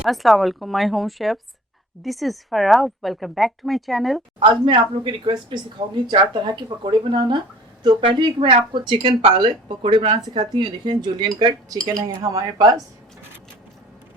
अस्सलाम वालेकुम my home chefs, this is Farah. Welcome back to my channel. आज मैं आप लोगों की रिक्वेस्ट पे सिखाऊंगी 4 तरह के पकोड़े बनाना। तो पहले एक मैं आपको चिकन पालक पकोड़े बनाना सिखाती हूँ। देखें जूलियन कट चिकन है यहाँ हमारे पास,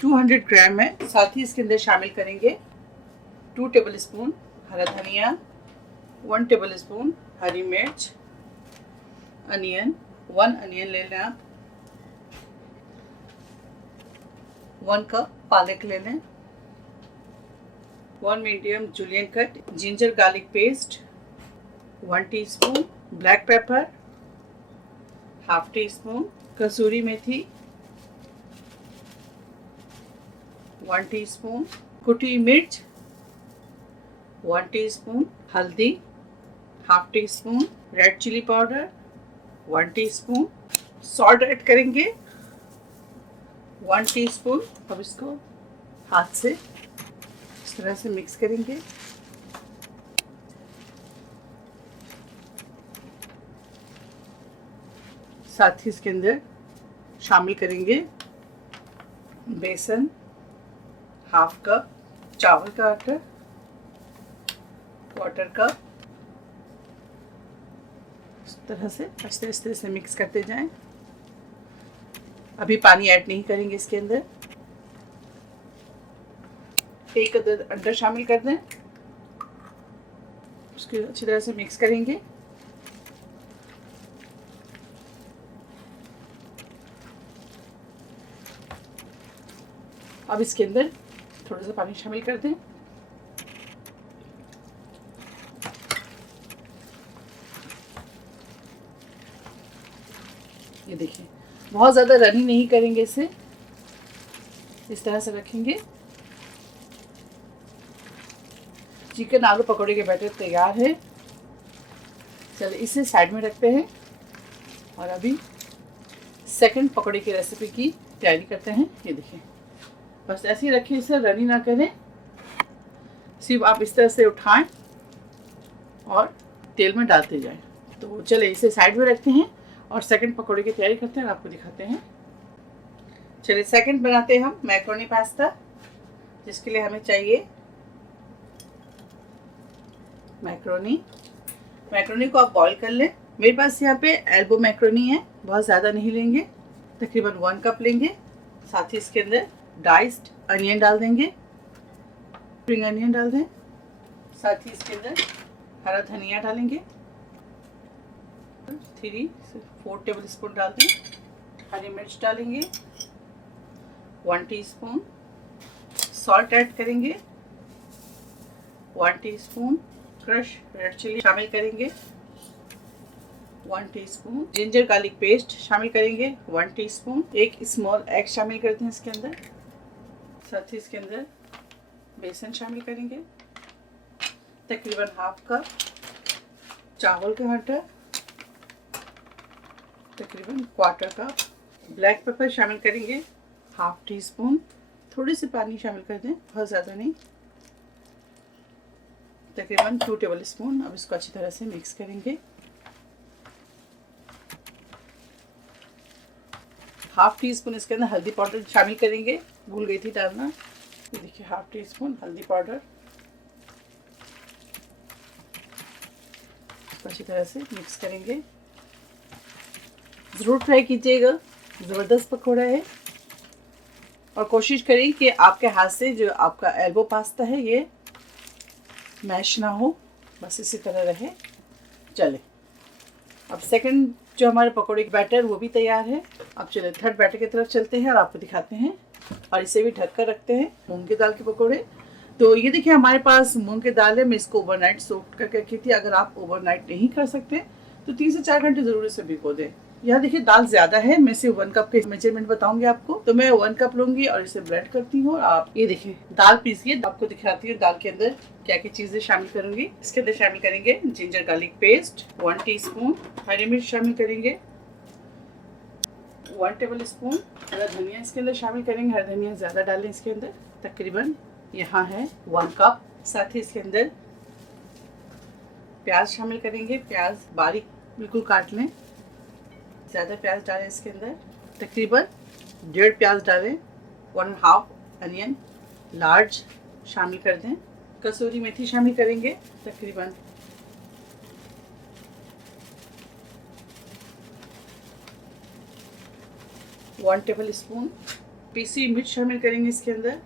200 ग्राम है। साथ ही इसके अंदर शामिल करेंगे 2 टेबल स्पून हरा धनिया, 1 टेबल स्पून हरी मिर्च, अनियन 1 अनियन ले लें आप, 1 कप पालक ले लें, 1 medium julienne cut ginger garlic paste, 1 teaspoon black pepper, half teaspoon कसूरी मेथी, 1 टीस्पून कुटी मिर्च, 1 टीस्पून हल्दी, half teaspoon red chilli powder, 1 teaspoon salt add करेंगे, 1 टीस्पून। अब इसको हाथ से इस तरह से मिक्स करेंगे। साथ ही इसके अंदर शामिल करेंगे बेसन, हाफ कप चावल का आटा, 1/4 कप। इस तरह से आस्ते आस्ते से मिक्स करते जाएं। अभी पानी ऐड नहीं करेंगे इसके अंदर। एक अदद अंडा शामिल कर दें, उसको अच्छी तरह से मिक्स करेंगे। अब इसके अंदर थोड़ा सा पानी शामिल कर दें। ये देखिए बहुत ज़्यादा रनी नहीं करेंगे इसे, इस तरह से रखेंगे। चिकन आलू पकौड़े के बैटर तैयार है। चलिए इसे साइड में रखते हैं और अभी सेकंड पकौड़े की रेसिपी की तैयारी करते हैं। ये देखिए बस ऐसे ही रखिए, इसे रनी ना करें, सिर्फ आप इस तरह से उठाएं और तेल में डालते जाएं। तो चलिए इसे साइड में रखते हैं और सेकंड पकौड़े की तैयारी करते हैं और आपको दिखाते हैं। चलिए सेकंड बनाते हैं हम मैक्रोनी पास्ता, जिसके लिए हमें चाहिए मैक्रोनी को आप बॉईल कर लें। मेरे पास यहाँ पे एल्बो मैक्रोनी है, बहुत ज़्यादा नहीं लेंगे, तकरीबन 1 कप लेंगे। साथ ही इसके अंदर डाइस्ड अनियन डाल देंगे, स्प्रिंग अनियन डाल दें। साथ ही इसके अंदर हरा धनिया डालेंगे, 3 से 4 टेबल स्पून डाल दें। हरी मिर्च डालेंगे, 1 टीस्पून सॉल्ट ऐड करेंगे, 1 टीस्पून क्रश रेड चिली शामिल करेंगे, 1 टीस्पून जिंजर गार्लिक पेस्ट शामिल करेंगे, 1 टीस्पून। एक स्मॉल एग शामिल करते हैं इसके अंदर। साथ ही इसके अंदर बेसन शामिल करेंगे, तकरीबन हाफ कप चावल का आटा, तकरीबन 1/4 कप ब्लैक पेपर शामिल करेंगे, हाफ टी स्पून। थोड़ी सी पानी शामिल कर दें, बहुत ज़्यादा नहीं, तकरीबन 2 टेबल स्पून। अब इसको अच्छी तरह से मिक्स करेंगे। हाफ टी स्पून इसके अंदर हल्दी पाउडर शामिल करेंगे, भूल गई थी डालना। ये देखिए हाफ टी स्पून हल्दी पाउडर। इसको अच्छी तरह से मिक्स करेंगे। ज़रूर ट्राई कीजिएगा, ज़बरदस्त पकौड़ा है। और कोशिश करिए कि आपके हाथ से जो आपका एल्बो पास्ता है ये मैश ना हो, बस इसी तरह रहे। चले अब सेकंड जो हमारे पकौड़े की बैटर वो भी तैयार है। अब चले थर्ड बैटर की तरफ चलते हैं और आपको दिखाते हैं। और इसे भी ढक कर रखते हैं, मूंग की दाल के पकौड़े। तो ये देखिए हमारे पास मूंग की दाल है, मैं इसको ओवरनाइट सोक करके रखी थी। अगर आप ओवरनाइट नहीं कर सकते तो 3 से 4 घंटे ज़रूर इसे भिगो दें। यहाँ देखिए दाल ज़्यादा है, मैं सिर्फ 1 कप के मेजरमेंट बताऊंगी आपको। तो मैं 1 कप लूंगी और इसे ब्लेंड करती हूँ। आप ये देखिए दाल पीसिए, आपको दिखाती हूँ दाल के अंदर क्या क्या चीज़ें शामिल करूंगी। इसके अंदर शामिल करेंगे जिंजर गार्लिक पेस्ट 1 टीस्पून, हरी मिर्च शामिल करेंगे 1 टेबल स्पून, हरा धनिया इसके अंदर शामिल करेंगे। हरा धनिया ज़्यादा डालें इसके अंदर, तकरीबन यहाँ है 1 कप। साथ ही इसके अंदर प्याज शामिल करेंगे, प्याज बारीक बिल्कुल काट लें, ज़्यादा प्याज डालें इसके अंदर, तकरीबन 1.5 प्याज डालें, 1 हाफ अनियन लार्ज शामिल कर दें। कसूरी मेथी शामिल करेंगे तकरीबन 1 टेबल स्पून। पीसी मिर्च शामिल करेंगे इसके अंदर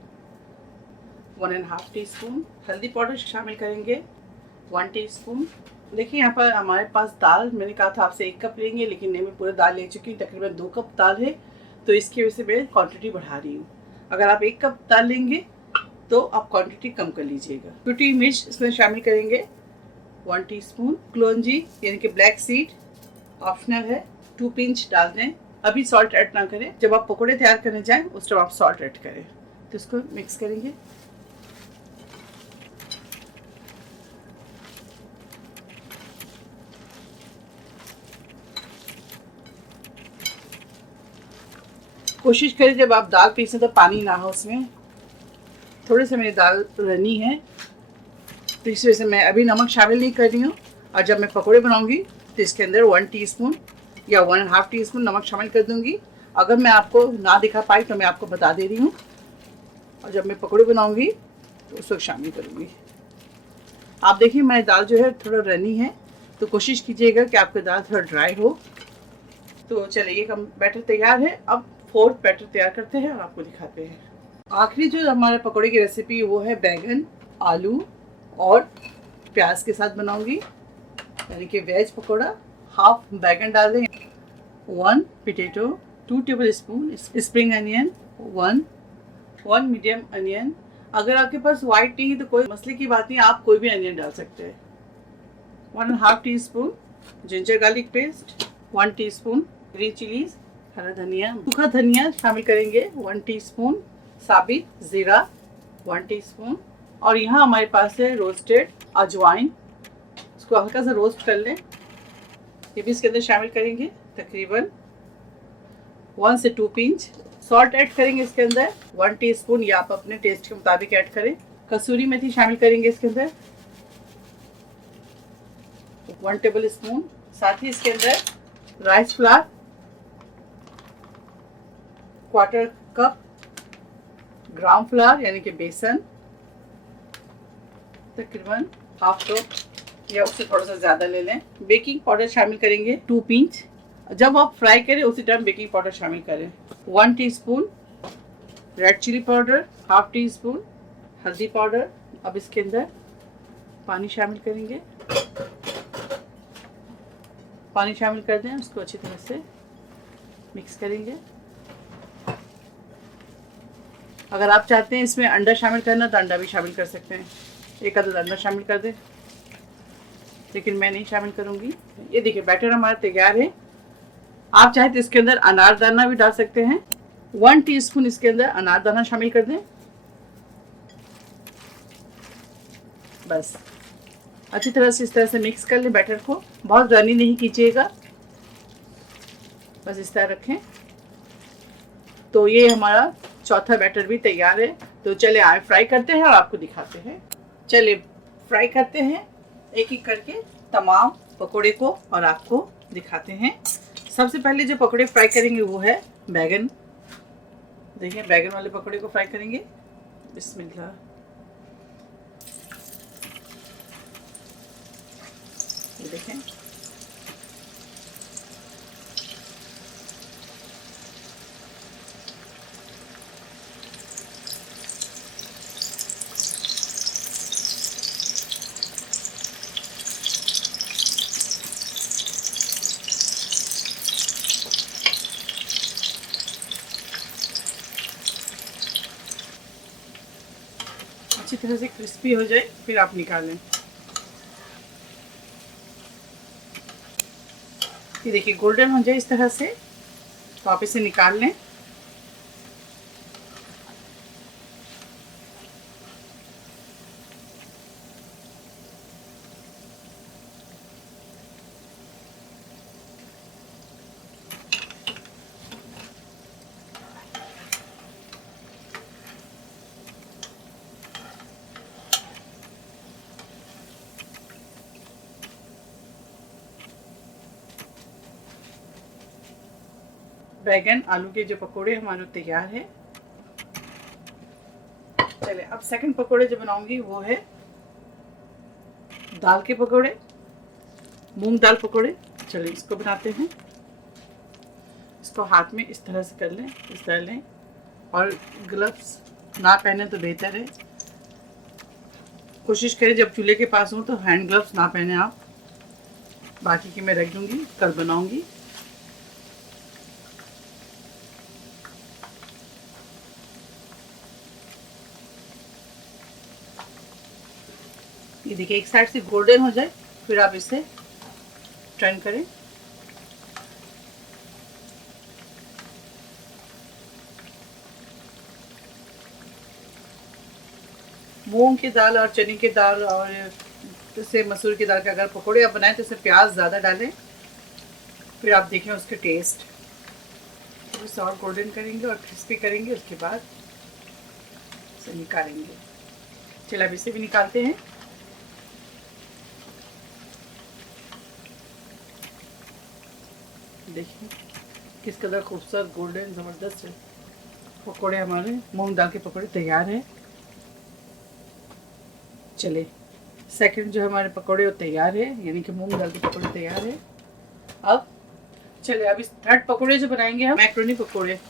1.5 टीस्पून। हल्दी पाउडर शामिल करेंगे 1 टीस्पून। देखिए यहाँ पर हमारे पास दाल, मैंने कहा था आपसे 1 कप लेंगे, लेकिन नहीं, मैं पूरा दाल ले चुकी हूँ, तकरीबन 2 कप दाल है, तो इसकी वजह से मैं क्वांटिटी बढ़ा रही हूँ। अगर आप 1 कप दाल लेंगे तो आप क्वांटिटी कम कर लीजिएगा। कुटी मिर्च इसमें शामिल करेंगे 1 टीस्पून। कलौंजी यानी कि ब्लैक सीड ऑप्शनल है, 2 पिंच डाल दें। अभी सॉल्ट ऐड ना करें, जब आप पकौड़े तैयार करने जाएं उस टाइम आप सॉल्ट ऐड करें। तो इसको मिक्स करेंगे। कोशिश करें जब आप दाल पीसें तो पानी ना हो उसमें। थोड़ी सी मेरी दाल रनी है, तो इस वजह से मैं अभी नमक शामिल नहीं कर रही हूँ, और जब मैं पकौड़े बनाऊंगी तो इसके अंदर 1 टीस्पून या 1.5 टीस्पून नमक शामिल कर दूंगी। अगर मैं आपको ना दिखा पाई तो मैं आपको बता दे रही हूँ, और जब मैं पकौड़े बनाऊंगी तो उस वक्त शामिल करूँगी। आप देखिए मेरी दाल जो है थोड़ा रनी है, तो कोशिश कीजिएगा कि आपकी दाल थोड़ा ड्राई हो। तो चलिए कम बैटर तैयार है। अब 4th बैटर तैयार करते हैं और आपको दिखाते हैं। आखिरी जो हमारे पकौड़े की रेसिपी वो है बैगन, आलू और प्याज के साथ बनाऊंगी, यानी कि वेज पकौड़ा। हाफ बैगन डाल दें, 1 potato, 2 table spoon spring onion, 1 medium onion. अगर आपके पास वाइट नहीं है तो कोई मसले की बात नहीं, आप कोई भी अनियन डाल सकते हैं। 1.5 teaspoon ginger garlic paste, 1 teaspoon green chillies, हरा धनिया, सूखा धनिया शामिल करेंगे 1 टीस्पून, साबित जीरा 1 टीस्पून, और यहाँ हमारे पास है रोस्टेड अजवाइन। इसको हल्का सा रोस्ट कर लें, ये भी इसके अंदर शामिल करेंगे तकरीबन 1 से 2 पिंच। सॉल्ट ऐड करेंगे इसके अंदर 1 टीस्पून, या आप अपने टेस्ट के मुताबिक ऐड करें। कसूरी मेथी शामिल करेंगे इसके अंदर 1 टेबल स्पून। साथ ही इसके अंदर राइस फ्लावर 1/4 कप, ग्राम फ्लावर यानी कि बेसन तकरीबन हाफ कप या उससे थोड़ा सा ज़्यादा ले लें। बेकिंग पाउडर शामिल करेंगे 2 पिंच। जब आप फ्राई करें उसी टाइम बेकिंग पाउडर शामिल करें। 1 teaspoon red chilli powder, half teaspoon हल्दी पाउडर। अब इसके अंदर पानी शामिल करेंगे, पानी शामिल कर दें, उसको अच्छी तरह से मिक्स करेंगे। अगर आप चाहते हैं इसमें अंडा शामिल करना तो अंडा भी शामिल कर सकते हैं, 1 अदद अंडा शामिल कर दें, लेकिन मैं नहीं शामिल करूंगी। ये देखिए बैटर हमारा तैयार है। आप चाहे तो इसके अंदर अनारदाना भी डाल सकते हैं, 1 टीस्पून इसके अंदर अनारदाना शामिल कर दें। बस अच्छी तरह से इस तरह से मिक्स कर लें बैटर को, बहुत रनी नहीं कीजिएगा, बस इस तरह रखें। तो ये हमारा चौथा बैटर भी तैयार है। तो चले आए फ्राई करते हैं और आपको दिखाते हैं। चलिए फ्राई करते हैं एक एक करके तमाम पकोड़े को और आपको दिखाते हैं। सबसे पहले जो पकोड़े फ्राई करेंगे वो है बैगन। देखिए बैगन वाले पकोड़े को फ्राई करेंगे। बिस्मिल्लाह। ये देखें, अच्छी तरह से क्रिस्पी हो जाए फिर आप निकालें। ये देखिए गोल्डन हो जाए इस तरह से, तो आप इसे निकाल लें। बैगन आलू के जो पकोड़े हमारे तैयार है। चले अब सेकंड पकोड़े जो बनाऊंगी वो है दाल के पकोड़े, मूंग दाल पकोड़े। चलिए इसको बनाते हैं। इसको हाथ में इस तरह से कर लें, इस तरह लें, और ग्लव्स ना पहने तो बेहतर है। कोशिश करें जब चूल्हे के पास हो तो हैंड ग्लव्स ना पहने आप। बाकी की मैं रख दूंगी, कल बनाऊंगी। ये देखिए एक साइड से गोल्डन हो जाए फिर आप इसे टर्न करें। मूंग की दाल और चने की दाल और जैसे मसूर की दाल के अगर पकोड़े आप बनाएं तो इसमें प्याज ज़्यादा डालें, फिर आप देखें उसके टेस्ट। तो इसे और गोल्डन करेंगे और क्रिस्पी करेंगे, उसके बाद इसे निकालेंगे। चलिए अब इसे भी निकालते हैं। देखिए किस कदर खूबसूरत गोल्डन ज़बरदस्त है। पकोड़े हमारे मूंग दाल के पकोड़े तैयार हैं। चले सेकंड जो हमारे पकोड़े वो तैयार है, यानी कि मूंग दाल के पकोड़े तैयार है। अब चले अब इस थर्ड पकोड़े जो बनाएंगे हम मैक्रोनी पकोड़े।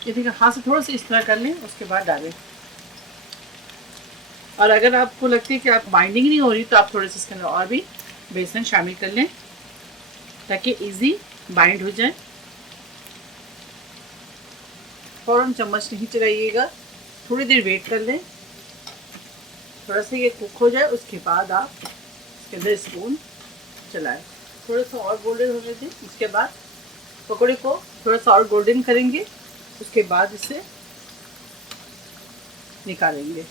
ये देखिए हाथ से थोड़ा सा इस तरह कर लें, उसके बाद डालें। और अगर आपको लगती है कि आप बाइंडिंग नहीं हो रही तो आप थोड़े से इसके अंदर और भी बेसन शामिल कर लें ताकि इजी बाइंड हो जाए। फौरन चम्मच नहीं चलाइएगा, थोड़ी देर वेट कर लें, थोड़ा सा ये कुक हो जाए, उसके बाद आप इसके अंदर स्पून चलाएं। थोड़ा सा और गोल्डन होने दें, उसके बाद पकौड़े को थोड़ा सा और गोल्डन करेंगे, उसके बाद इसे निकालेंगे।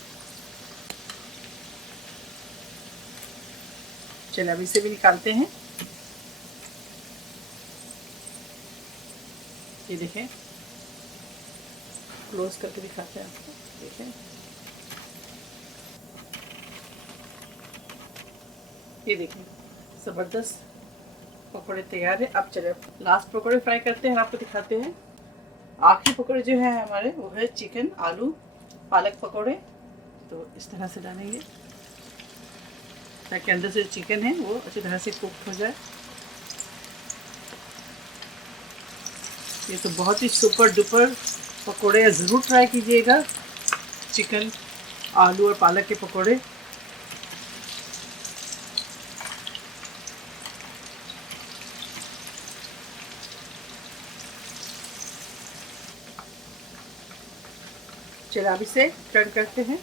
चलिए अब इसे भी निकालते हैं। ये देखें, क्लोज करके दिखाते हैं आपको। देखें ये देखें ज़बरदस्त पकौड़े तैयार है। अब चलिए लास्ट पकौड़े फ्राई करते हैं, आपको दिखाते हैं। आखिरी पकौड़े जो है हमारे वो है चिकन आलू पालक पकौड़े। तो इस तरह से डालेंगे ताकि अंदर से चिकन है वो अच्छी तरह से कुक हो जाए। ये तो बहुत ही सुपर डुपर पकोड़े है, ज़रूर ट्राई कीजिएगा चिकन आलू और पालक के पकोड़े। चलिए अब इसे टर्न करते हैं।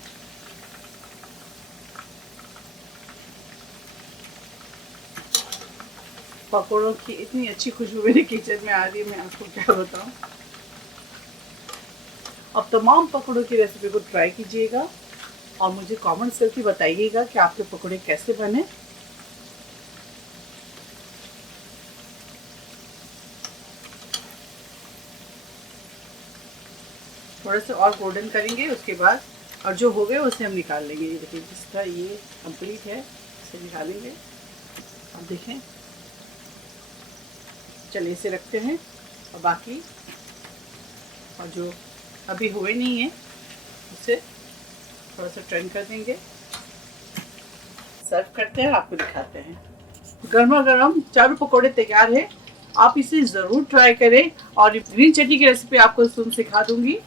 पकोड़ों की इतनी अच्छी खुशबू मेरे किचन में आ रही है, मैं आपको क्या बताऊं। अब तमाम पकोड़ों की रेसिपी को ट्राई कीजिएगा और मुझे कमेंट्स करके बताइएगा कि आपके पकोड़े कैसे बने। थोड़ा सा और गोल्डन करेंगे, उसके बाद और जो हो गए उसे हम निकाल लेंगे। ये देखिए जिसका ये कंप्लीट है इसे निकालेंगे। अब देखें, चलिए इसे रखते हैं और बाकी और जो अभी हुए नहीं है उसे थोड़ा सा टर्न कर देंगे। सर्व करते हैं, आपको दिखाते हैं। गर्मा गर्म चारों पकोड़े तैयार है, आप इसे ज़रूर ट्राई करें। और ग्रीन चटनी की रेसिपी आपको सुन सिखा दूंगी,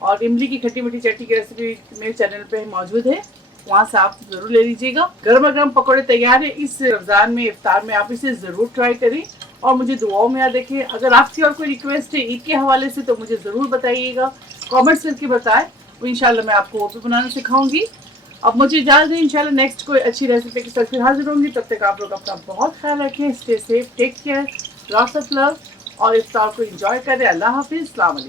और इमली की खट्टी मीठी चटनी की रेसिपी मेरे चैनल पे मौजूद है, वहाँ से आप ज़रूर ले लीजिएगा। गर्मा गर्म पकोड़े तैयार है। इस रमज़ान में इफ्तार में आप इसे ज़रूर ट्राई करें और मुझे दुआओं में याद रखें। अगर आपकी और कोई रिक्वेस्ट है ईद के हवाले से तो मुझे ज़रूर बताइएगा, कमेंट्स करके बताएं, तो इंशाल्लाह मैं आपको वो भी बनाना सिखाऊंगी। अब मुझे इजाज़त है, इंशाल्लाह नेक्स्ट कोई अच्छी रेसिपी के साथ फिर हाजिर होंगी। तब तक आप लोग अपना बहुत ख्याल रखें। Stay safe, take care, lots of love, और इफ्तार को एंजॉय करें। अल्लाह हाफिज़, अस्सलाम वालेकुम।